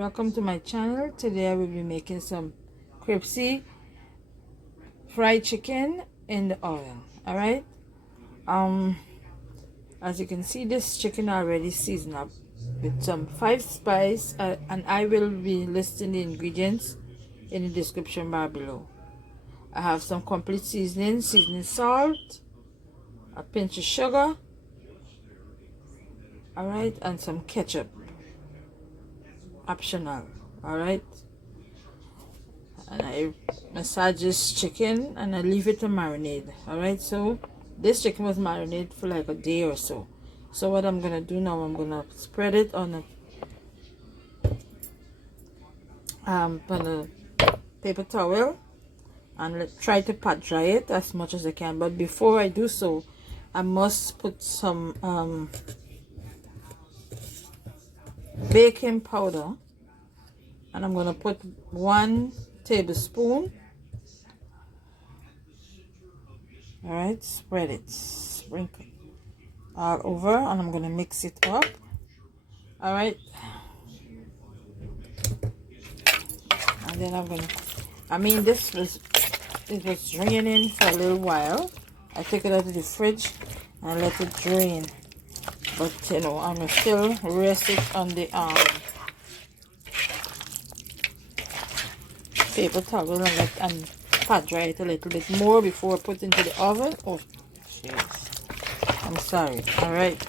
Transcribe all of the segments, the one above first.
Welcome to my channel. Today I will be making some crispy fried chicken in the oven. Alright, as you can see, this chicken already seasoned up with some 5 spice, and I will be listing the ingredients in the description bar below. I have some complete seasoning salt, a pinch of sugar, alright, and some ketchup, optional. Alright, and I massage this chicken and I leave it to marinate. Alright, so this chicken was marinated for like a day or so. So what I'm gonna do now, I'm gonna spread it on a paper towel and try to pat dry it as much as I can. But before I do so, I must put some baking powder, and I'm gonna put 1 tablespoon. All right, spread it, sprinkle all over, and I'm gonna mix it up. All right, and then it was draining for a little while. I took it out of the fridge and let it drain, but you know, I'm gonna still rest it on the paper towel and pat dry it a little bit more before I put it into the oven. Oh, jeez, I'm sorry. All right.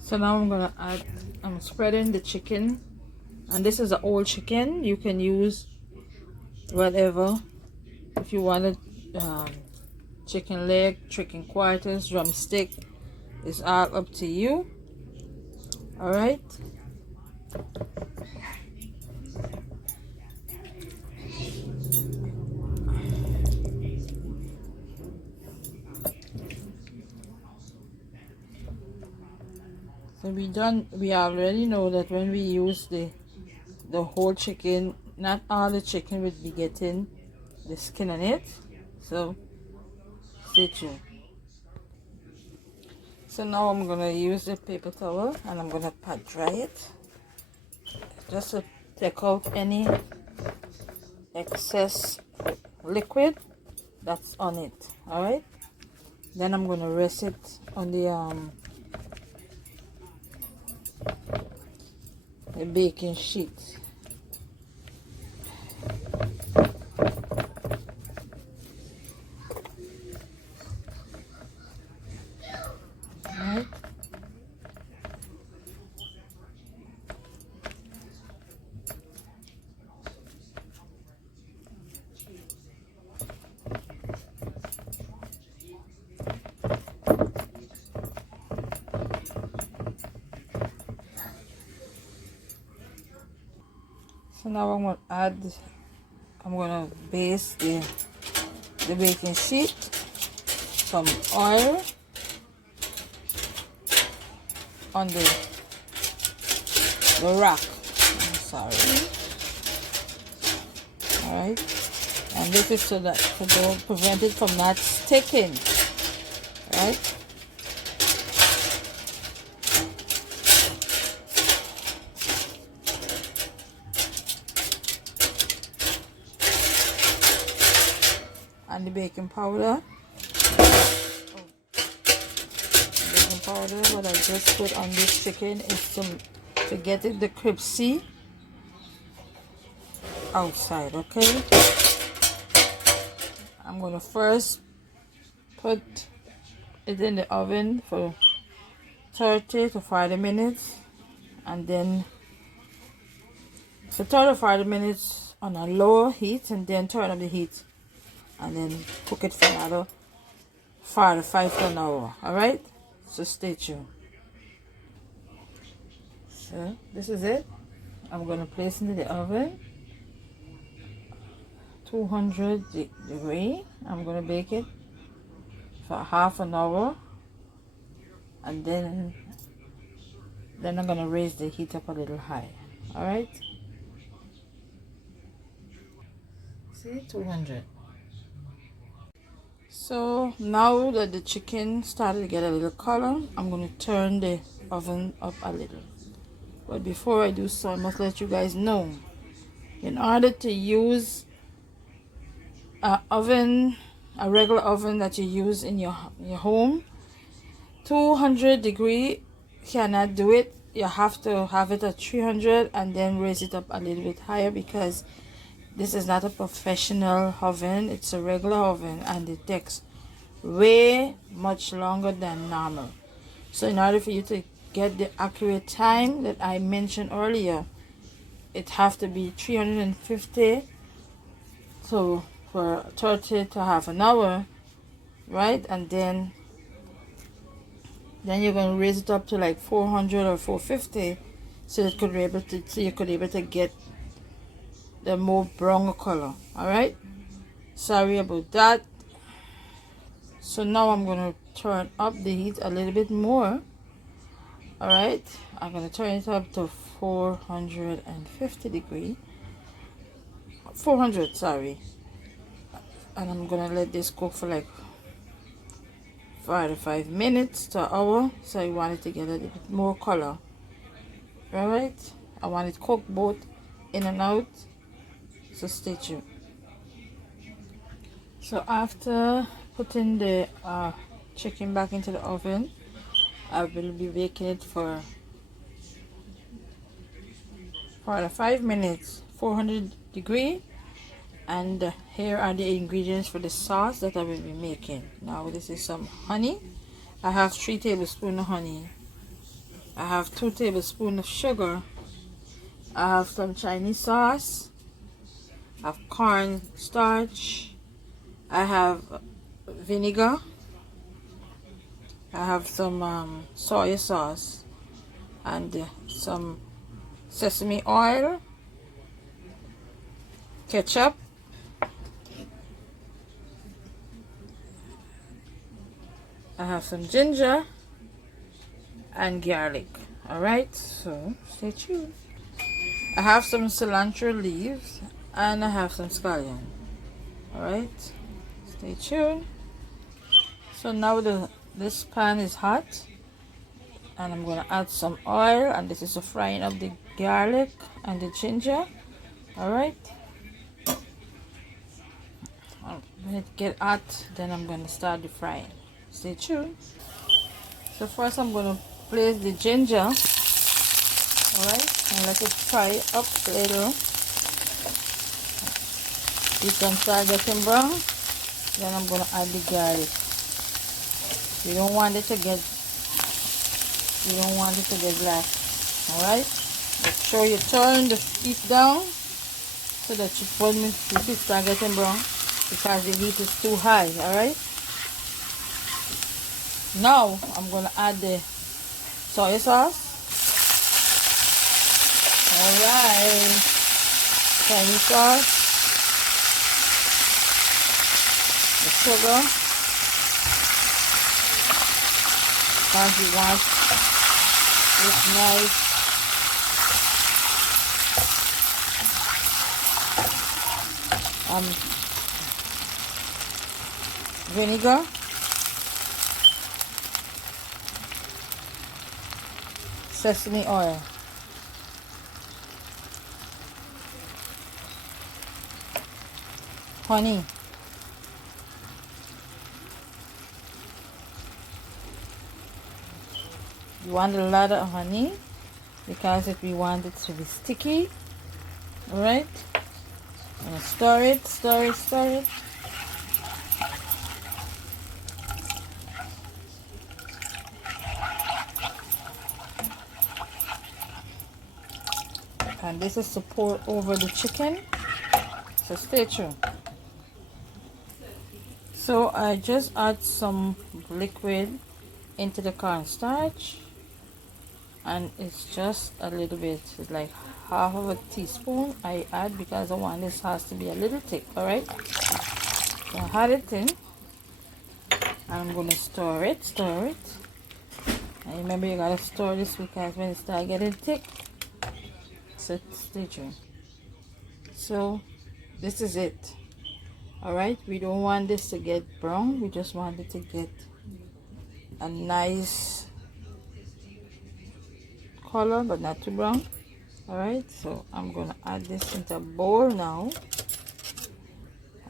So now I'm spreading the chicken, and this is an old chicken. You can use whatever. If you wanted chicken leg, chicken quarters, drumstick, it's all up to you. All right. So we already know that when we use the whole chicken, not all the chicken will be getting the skin on it, so stay tuned. So now I'm gonna use the paper towel and I'm gonna pat dry it just to take out any excess liquid that's on it. All right, then I'm gonna rest it on the baking sheet. Right. So now I'm gonna base the baking sheet, some oil on the rack. I'm sorry. All right, and this is so that to prevent it from not sticking. Right. And the baking powder. What I just put on this chicken is to get it the crispy outside. Okay, I'm gonna first put it in the oven for 30 to 40 minutes, and then for 30 to 40 minutes on a lower heat, and then turn up the heat and then cook it for another 45 to an hour. All right, so stay tuned. So this is it. I'm going to place it in the oven, 200 degree. I'm going to bake it for half an hour, and then I'm going to raise the heat up a little high. All right, see, 200. So now that the chicken started to get a little color, I'm going to turn the oven up a little. But before I do so, I must let you guys know, in order to use a regular oven that you use in your home, 200-degree cannot do it. You have to have it at 300 and then raise it up a little bit higher, because this is not a professional oven, it's a regular oven, and it takes way much longer than normal. So in order for you to get the accurate time that I mentioned earlier, it have to be 350 so for 30 to half an hour, right? And then you're going to raise it up to like 400 or 450, so it could be able to you could be able to get the more brown color. All right, sorry about that. So now I'm going to turn up the heat a little bit more. All right, I'm going to turn it up to 450 degree, 400, sorry, and I'm going to let this cook for like 45 minutes to an hour. So I want it to get a little bit more color. All right, I want it cooked both in and out, so stay tuned. So after putting the chicken back into the oven, I will be baking it for 5 minutes, 400 degree. And here are the ingredients for the sauce that I will be making. Now this is some honey. I have 3 tablespoons of honey. I have 2 tablespoons of sugar. I have some Chinese sauce. I have cornstarch. I have vinegar. I have some soya sauce and some sesame oil, ketchup, I have some ginger and garlic. Alright, so stay tuned. I have some cilantro leaves and I have some scallion. Alright, stay tuned. So now this pan is hot, and I'm going to add some oil, and this is a frying of the garlic and the ginger. Alright, when it get hot, then I'm going to start the frying. Stay tuned. So first I'm going to place the ginger, alright, and let it fry up a little. You can start getting brown. Then I'm going to add the garlic. You don't want it to get black. Alright, make sure you turn the heat down so that when the heat start getting brown, because the heat is too high. Alright, now I'm gonna add the soy sauce. Alright, Chinese sauce, the sugar, because you want it nice. Vinegar, sesame oil, honey, you want a lot of honey because if we want it to be sticky. Alright, and stir it. And this is to pour over the chicken, so stay tuned. So I just add some liquid into the cornstarch, and it's just a little bit, it's like half of a teaspoon I add because I want this sauce to be a little thick. Alright, so I add it in, and I'm gonna stir it. And remember, you gotta stir this because when it starts getting thick, so stay tuned. So this is it. All right, we don't want this to get brown. We just want it to get a nice color, but not too brown. All right, so I'm gonna add this into a bowl now.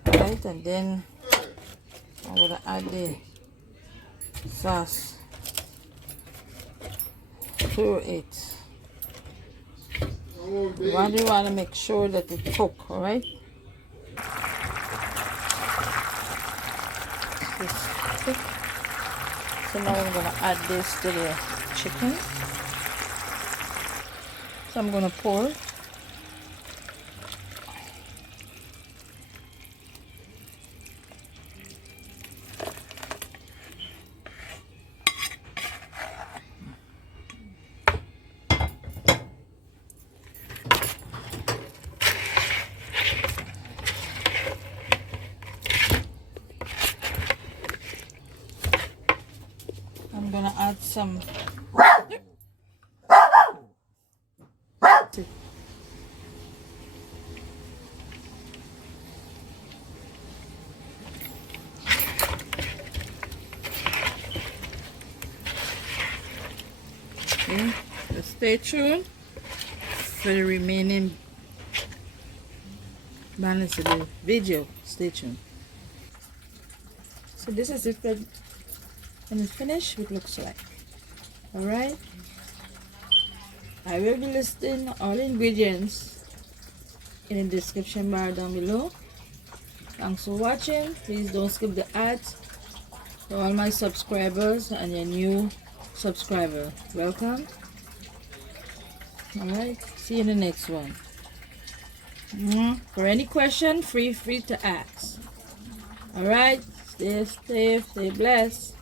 All right, and then I'm gonna add the sauce to it. You want to make sure that it cooks. All right, this thick. So now I'm gonna add this to the chicken. So I'm gonna pour. I'm gonna add some okay, so stay tuned for the remaining balance of the video. Stay tuned. So this is it when it's finished. It looks like. All right, I will be listing all ingredients in the description bar down below. Thanks for watching. Please don't skip the ads. For all my subscribers and your new subscriber, welcome. All right, see you in the next one. For any question, feel free to ask. All right, stay safe, stay blessed.